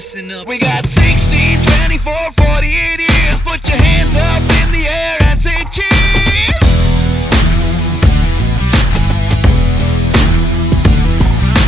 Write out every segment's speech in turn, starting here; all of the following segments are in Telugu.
Listen up. We got 16, 24, 48 years. Put your hands up in the air and say cheers.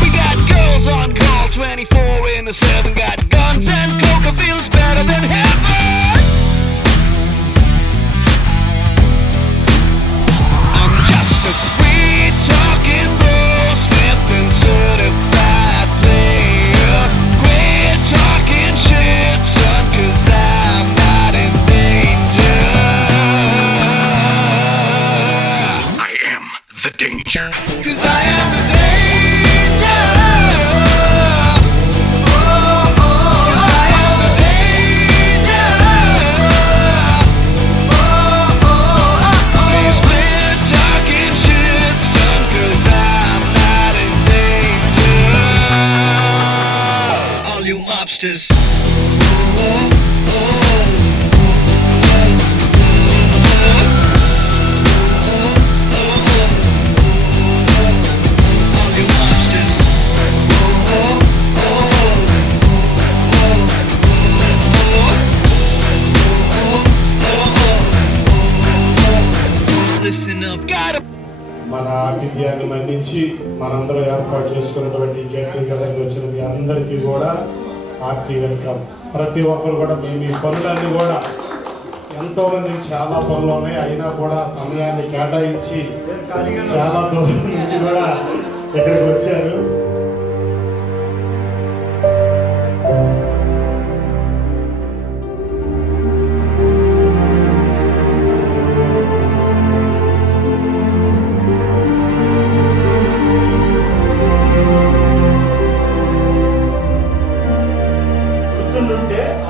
We got girls on call 24/7. Got guns and coca, feels better than heaven. I'm just a sweet talking bro, Smith and certified player. Quit talking shit, son, 'cause I'm not in danger. I am the danger. 'Cause I am the danger. Mobsters. మన ఆతిథ్యాన్ని మన్నించి మనందరూ ఏర్పాటు చేసుకున్నటువంటి గెట్ టుగెదర్కి వచ్చిన మీ అందరికీ కూడా హార్టీ వెల్కమ్. ప్రతి ఒక్కరు కూడా మీ పనులన్నీ కూడా ఎంతోమందికి చాలా పనులు ఉన్నాయి, అయినా కూడా సమయాన్ని కేటాయించి చాలా దూరం నుంచి కూడా ఇక్కడికి వచ్చారు.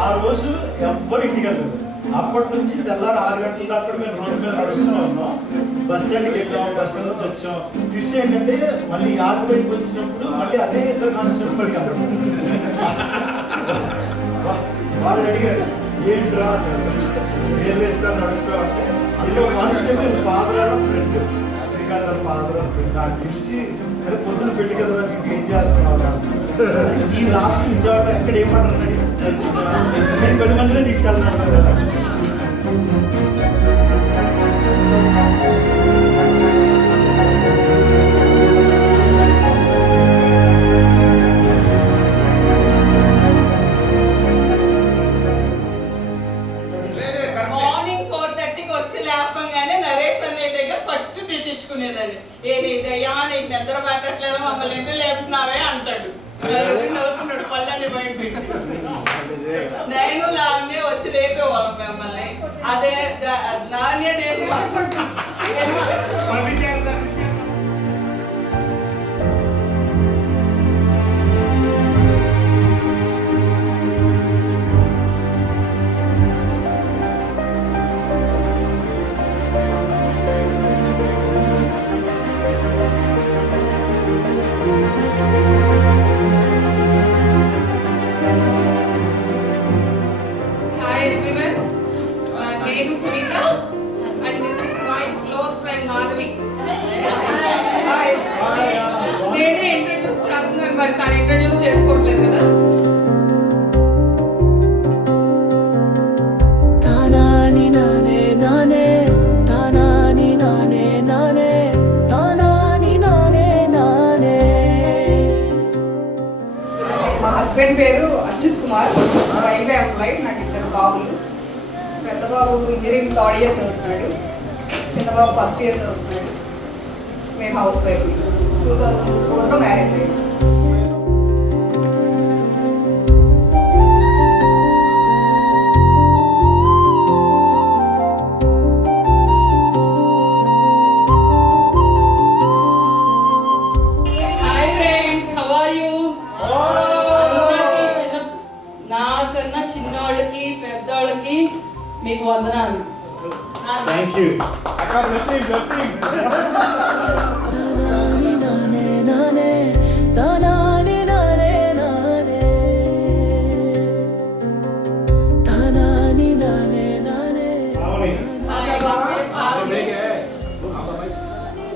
ఆ రోజు ఎవ్వరు ఇంటికి వెళ్ళదు. అప్పటి నుంచి తెల్లారు 6 గంటల దాకా మేము రోడ్డు మీద నడుస్తూ ఉన్నాం. బస్ స్టాండ్కి వెళ్ళాం, బస్ స్టాండ్ నుంచి వచ్చాం. ట్విస్ట్ ఏంటంటే మళ్ళీ యాడ్ వైపు వచ్చినప్పుడు మళ్ళీ అదే ఇద్దరు కానిస్టేబుల్ కనపడ్డారు. వాళ్ళు అడిగారు ఏంట్రా అన్నాడు. ఏం వేస్తారు నడుస్తూ అంటే అందులో constable father and friend, Srikanth గారు ఫాదర్ అండ్ ఫ్రెండ్. నాకు పిలిచి అరే పొద్దున పెళ్లి కదా ఇంకేం చేస్తున్నావు, ఈ రాత్రి విజయవాడలో ఎక్కడ ఏమంటారు, నేను 10 మందినే తీసుకెళ్తాను కదా. మార్నింగ్ 4:30కి వచ్చి లేపంగానే నరేష్ అనే దగ్గర ఫస్ట్ తిట్టించుకునేదాన్ని. ఏదయ్యా నీకు నిద్ర పట్టట్లేదా, మమ్మల్ని ఎందుకు లేపుతున్నావే అంటాడు. నవ్వుతున్నాడు పళ్ళని బయట పెట్టి. నేను లావణ్య వచ్చి లేపేవాళ్ళం మిమ్మల్ని. అదే నాణ్య నేను నేనే ఇంట్రడ్యూస్ చేస్తున్నాను, మరి తను ఇంట్రడ్యూస్ చేసుకోవట్లేదు కదా. మా హస్బెండ్ పేరు అచ్యుత్ కుమార్, రైల్వే ఎంప్లాయీ. నాకు 2 బాబులు. పెద్ద బాబు ఇంజనీరింగ్ 3rd year చదువుతున్నాడు, చిన్న బాబు 1st year చదువుతున్నాడు. మేము హౌస్ వైఫ్. 2004లో మ్యారేజ్ అయ్యింది. Hi friends, how are you? నాకన్నా చిన్నోళ్ళకి పెద్దోళ్ళకి మీకు వందనాలు. Thank you.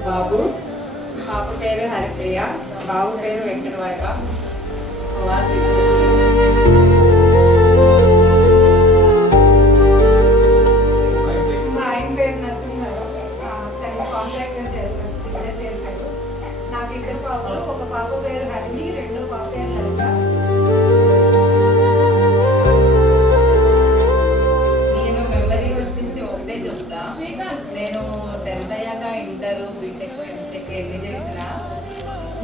బాబు, పాప పేరు హరిప్రియ, బాబు పేరు వెంకటవాయ. నాకు ఇద్దరు పాపలు, ఒక పాప పేరు హరిణి, రెండో పాప పేరు లలిత. నేను మెమరీ వచ్చేసి ఒకటే చెప్తా. నేను 10th అయ్యాక ఇంటర్, బీటెక్, ఎంటెక్ ఎన్ని చేసినా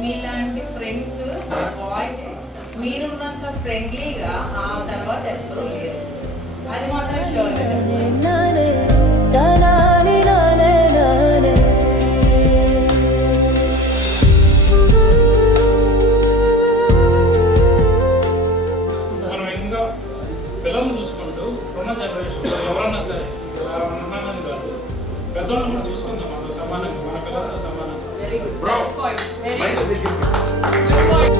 మీలాంటి ఫ్రెండ్స్ బాయ్స్ మీరున్నంత ఫ్రెండ్లీగా ఆ తర్వాత ఎవ్వరూ లేరు. అది మాత్రం షూర్గా చెప్తాను. మనం ఇంకా పిల్లలు చూసుకుంటూ ఉన్న జనరేషన్ ఎవరన్నా సరే ఇలా ఉన్నానని కాదు, పెద్దవాళ్ళని కూడా చూసుకుందాం మనతో సమానంగా, మన పిల్లలతో సమానంగా. Very good Bro, point. Very mind good దగ్గరికి. పాయింట్.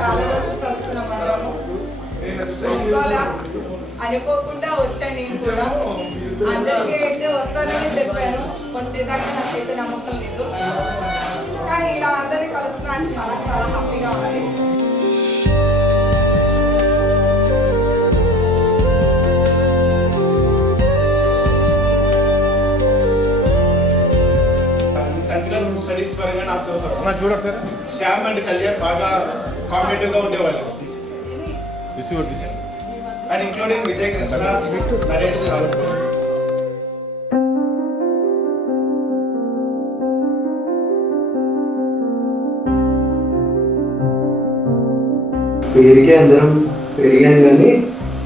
చాలా రోజులు కలుసుకున్నాం మనము. అనుకోలా, అనుకోకుండా వచ్చాను నేను కూడా. అందరికీ అయితే వస్తానని చెప్పాను, వచ్చేదాకా నాకైతే నమ్మకం లేదు. కానీ ఇలా అందరినీ కలుస్తున్నా అంటే చాలా చాలా హ్యాపీగా ఉంది. స్టడీస్ పరంగా నాతో శ్యామ్ అండ్ కళ్యాణ్ బాగా కాంపిటేటివ్ గా ఉండేవాళ్ళు. అండ్ ఇంక్లూడింగ్ విజయ్ కృష్ణ, నరేష్ రావు. పేరుకే అందరం పెరిగాం కానీ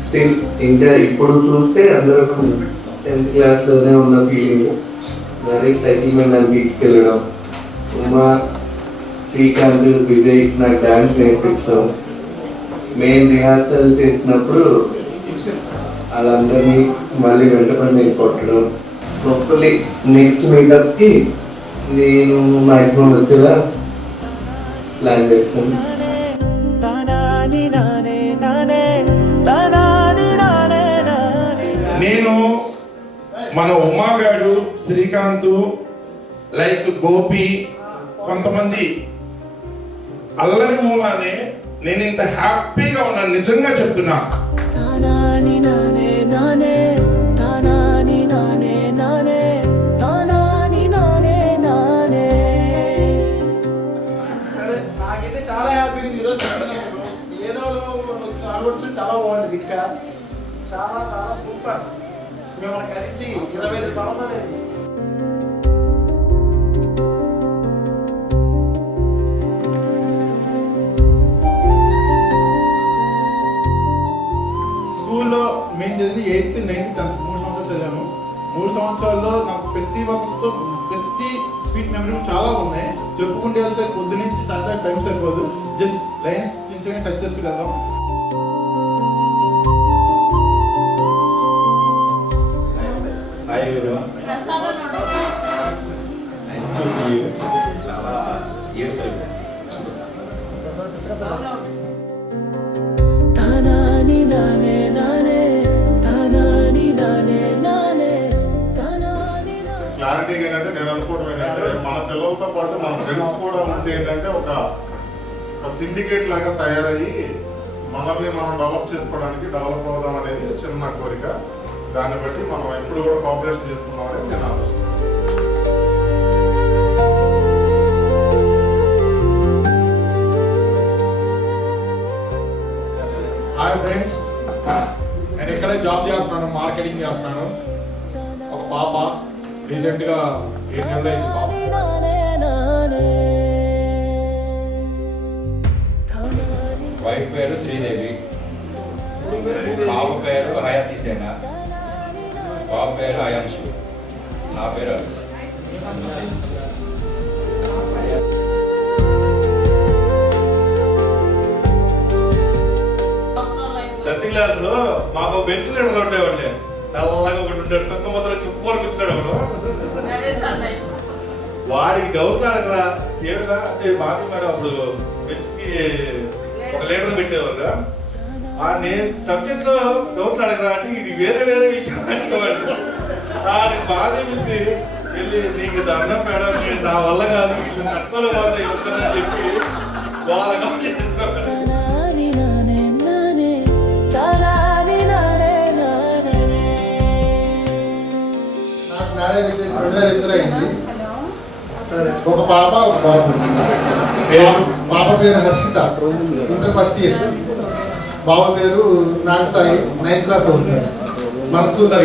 స్టిల్ ఇంకా ఇప్పుడు చూస్తే అందరం 10th క్లాస్లోనే ఉన్న ఫీలింగ్. నరేష్ సైకిల్ మీద నన్ను తీసుకెళ్ళడం, ఉమా, శ్రీకాంత్, విజయ్ నాకు డాన్స్ నేర్పించడం, మెయిన్ రిహార్సల్ చేసినప్పుడు వాళ్ళందరినీ మళ్ళీ వెంటపడి నేను కొట్టడం. హోప్ఫుల్లీ నెక్స్ట్ మీటప్కి నేను మ్యాక్సిమం వచ్చేలా ప్లాన్ చేస్తాను. నేను మన ఉమాగాడు, శ్రీకాంత్, లైక్ గోపి, కొంతమంది అల్లరి మూలానే నేను ఇంత హ్యాపీగా ఉన్నాను. నిజంగా చెప్తున్నా. సరే, నాకైతే చాలా హ్యాపీగా ఉంది ఈరోజు కలిసినప్పుడు. ఏదో ఆడవచ్చు, చాలా బాగుంటుంది. ఇంకా చాలా చాలా సూపర్. మిమ్మల్ని కలిసి 25 సంవత్సరాలు అయింది. స్కూల్లో మేము చదివి 8th, 9th, 10th 3 సంవత్సరాలు చదివాను. 3 సంవత్సరాల్లో నాకు ప్రతి ఒక్కరితో ప్రతి స్వీట్ మెమరీ చాలా ఉన్నాయి. చెప్పుకుంటే వెళ్తే పొద్దు నుంచి సరదా టైం సరిపోదు. జస్ట్ లైన్స్ చిన్న టచ్ చేసుకుని వెళ్దాం. చాలా ఇయర్స్ అయిపోయింది. క్లారిటీ ఏంటంటే నేను అనుకోవడం ఏంటంటే మన పిల్లలతో పాటు మన ఫ్రెండ్స్ కూడా ఉంటే ఏంటంటే ఒక సిండికేట్ లాగా తయారయ్యి మనల్ని మనం డెవలప్ చేసుకోవడానికి డెవలప్ అవుదాం అనేది చిన్న కోరిక. దాన్ని బట్టి మనం ఎప్పుడు కూడా కోఆపరేషన్ చేసుకుందాం అనేది నేను ఆలోచిస్తాను. హాయ్ ఫ్రెండ్స్, నేను ఇక్కడే జాబ్ చేస్తున్నాను, మార్కెటింగ్ చేస్తున్నాను. ఒక పాప రీసెంట్గా 7 నెలలు అయింది పాప. వైఫ్ పేరు శ్రీదేవి, పాప పేరు హయాతి సేన, బాబు పేరు అయాంశు, నా పేరు అరుణ్. 10th క్లాస్ లో మాకు బెంచ్ లీడర్లు ఉండేవాళ్ళే. తెల్లగా ఒకటి ఉంటాడు, తొక్క మొదలు చుప్పాలు కూర్చున్నాడు ఒకడు. నరేష్ అన్నయ్య. వాడికి డౌట్ అడగరా ఏమిరా అంటే మాది మేడం అప్పుడు బెంచ్కి ఒక లీడర్ పెట్టేవారు. ఆ సబ్జెక్ట్ లో డౌట్ అడగరా అంటే ఇది వేరే వేరే విషయం అనేవాడు. బాధ నుంచి వెళ్ళి నీకు దండం మేడం, నేను నా వల్ల కాదు, వీళ్ళు తక్కువలో పోతే వెళ్తానని చెప్పి వాళ్ళ చేసుకోవాలి. అమ్మాయిలు ఇద్దరు అయింది. హలో. సరే ఒక పాప ఒక బాబు. పాప పేరు హర్షిత, ఇంటర్ ఫస్ట్ ఇయర్. బాబు పేరు నాగసాయి, 9th క్లాస్ అవుతాడు. మన స్కూల్లో